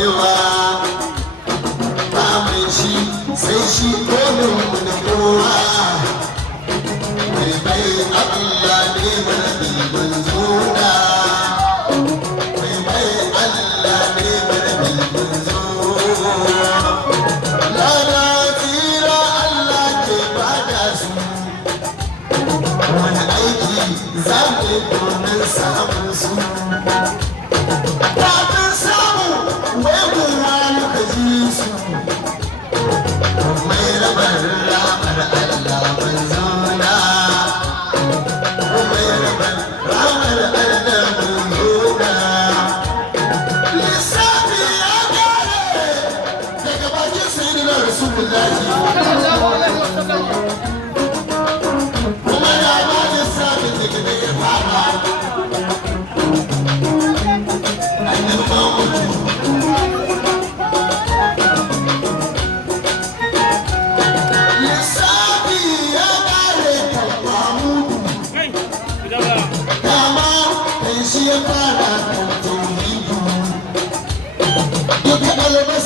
baiwa ba mai shi sai shi kolin da kowa mai bai Allah ne mana bilbin zuna mai bai Allah ne mana bilbin zuna lana tsira Allah ke bada su wani aiki za mu yi domin samun su kafin samu wai kuma muka ji su mai rabar ramar Allah ban zauna mai rabar ramar Allah ban zauna lissafi ya kare daga bakin sayyidina rasulullahi kuma ya ba lissafi daga da ya fara Look at